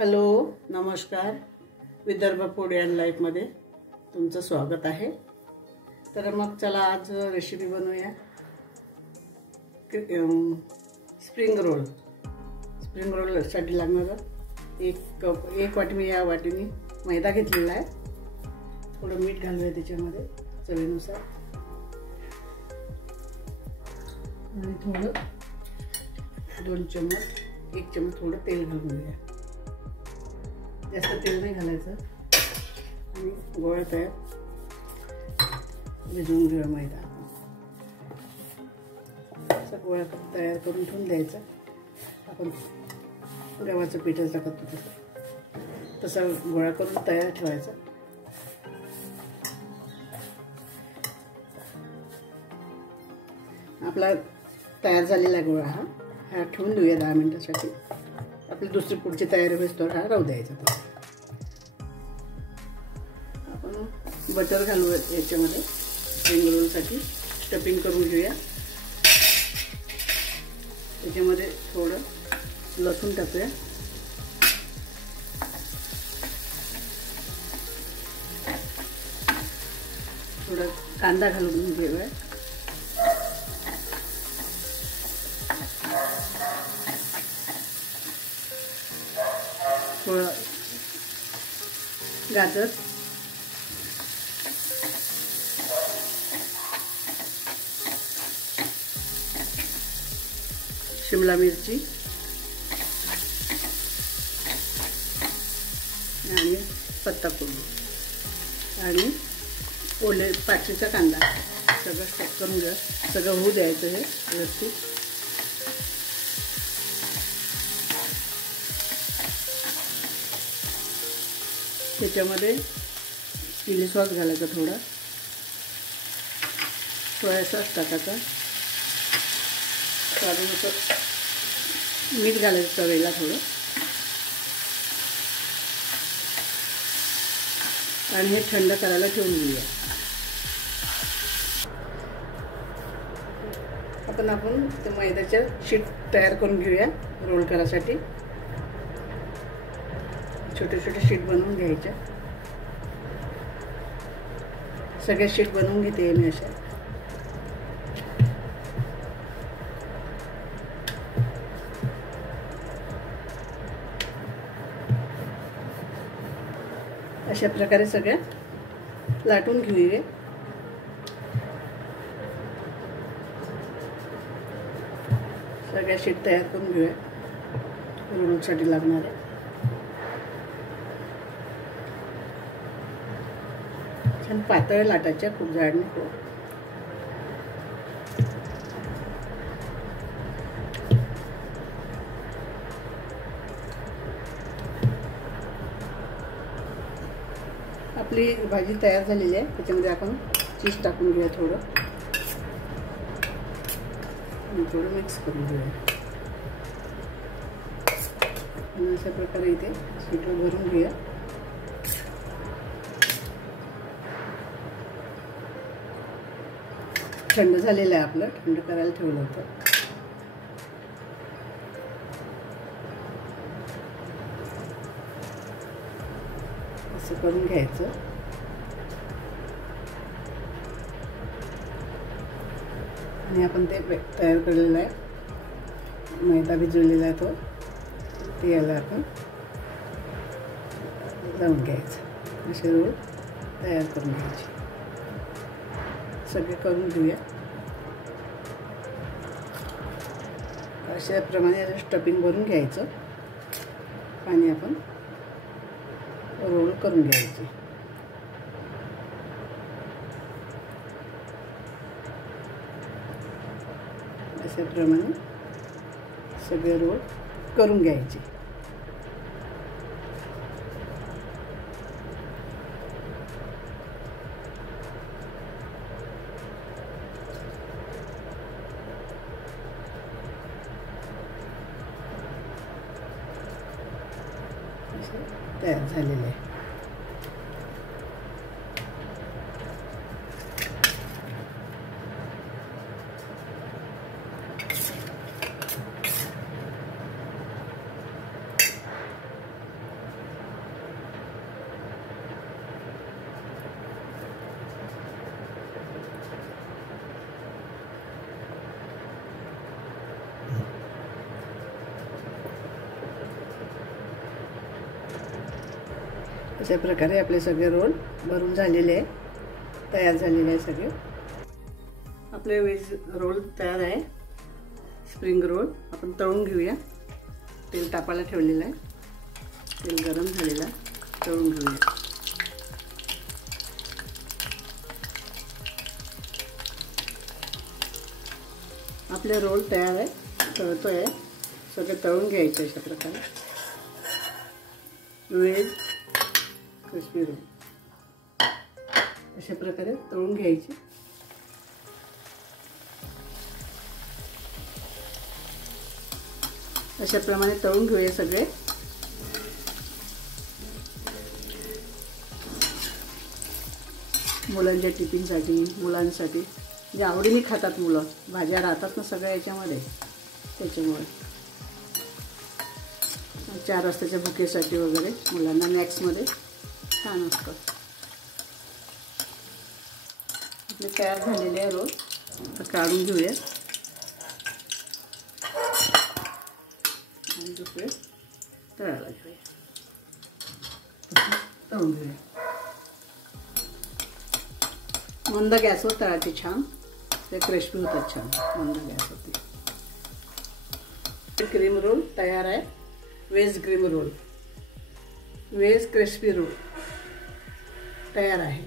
Hello, नमस्कार. Vidarbha food and लाईफमध्ये तुमचं स्वागत आहे. तर मग चला आज रेसिपी बनवूया. स्प्रिंग रोलसाठी लागणारं एक वाटी मी या वाटीने मैदा घेतलेला आहे. थोडं मीठ घालूया त्याच्यामध्ये चवीनुसार आणि थोडं 2 चम्मच 1 चम्मच थोडं तेल घालून घेऊया. जास्त तेल नाही घालायचं आणि गोळा तयार भिजवून घेऊया. मैदा असा गोळा तयार करून ठेवून द्यायचा. आपण गव्हाचं पिठाचं टाकतो तसा गोळा करून तयार ठेवायचा. आपला तयार झालेला गोळा हा ठेवून देऊया 10 मिनिटासाठी. आपली दुसरी पुढची तयारी होईस्तोवर हा राहू द्यायचा. आपण बटर घालूया याच्यामध्ये. स्प्रिंग रोलसाठी स्टफिंग करून घेऊया. त्याच्यामध्ये थोडं लसूण टाकूया. थोडा कांदा घालून घेऊया. थोडं गाजर, शिमला मिरची आणि पत्ताकोबी आणि ओले पाचवीचा कांदा सगळं स्टफ करून घ्या. सगळं होऊ द्यायचं हे व्यवस्थित. त्याच्यामध्ये चिली सॉस घालायचा, थोडा सोया सॉस टाकायचा, स्वादानुसार मीठ घालायचं चवीला थोडं, आणि हे थंड करायला ठेवून घेऊया. आपण ते मैद्याच्या शीट तयार करून घेऊया. रोल करायसाठी छोटे छोटे शीट बनवून घ्यायच्या. सगळे शीट बनवून घेते मी अशा. अशा प्रकारे सगळ्या लाटून घेऊया. सगळ्या शीट तयार करून घेऊया रोलसाठी लागणाऱ्या. छान पातळ लाटायच्या, खूप जाड नको. आपली भाजी तयार झालेली आहे. त्याच्यामध्ये आपण चीज टाकून घेऊया थोडं आणि थोडं मिक्स करून घेऊया. आणि अशा प्रकारे इथे शीटवर भरून घेऊया. थंड झालेलं आहे आपलं. थंड करायला ठेवलं होतं. असं करून घ्यायचं. आणि आपण ते तयार केलेलं आहे, मैदा भिजवलेला आहे तो, ते याला आपण लावून घ्यायचं. असे रोल तयार करून घ्यायचे. सगळे करून घेऊया. अशाप्रमाणे स्टफिंग भरून घ्यायचं आणि आपण रोल करून घ्यायचे. अशाप्रमाणे सगळे रोल करून घ्यायचे. तयार झालेले आहे. अशा प्रकारे आपले सगळे रोल भरून झालेले आहे, तयार झालेले आहे सगळे. आपले वेज रोल तयार आहे. स्प्रिंग रोल आपण तळून घेऊया. तेल तापायला ठेवलेलं आहे. तेल गरम झालेलं आहे. तळून घेऊया. आपले रोल तयार आहे. तळतोय. सगळे तळून घ्यायचे अशा प्रकारे. वेज क्रिस्पी रोल अशा प्रकारे तळून घ्यायचे. अशा प्रमाणे तळून घेऊया सगळे. मुलांच्या टिफिनसाठी, मुलांसाठी जे आवडीने खातात मुलं. भाज्या राहतात ना सगळ्या याच्यामध्ये, त्याच्यामुळे 4 वाजताच्या भुकेसाठी वगैरे मुलांना स्नॅक्समध्ये छान असतं. आपले तयार झालेले आहे रोल. आता काढून घेऊया आणि दुसरे तळायला घेऊया. तळून घेऊया. मंद गॅसवर तळायचे छान. ते क्रिस्पी होतात छान मंद गॅसवरती. क्रीम रोल तयार आहे. Veg cream roll, veg crispy roll तयार आहे.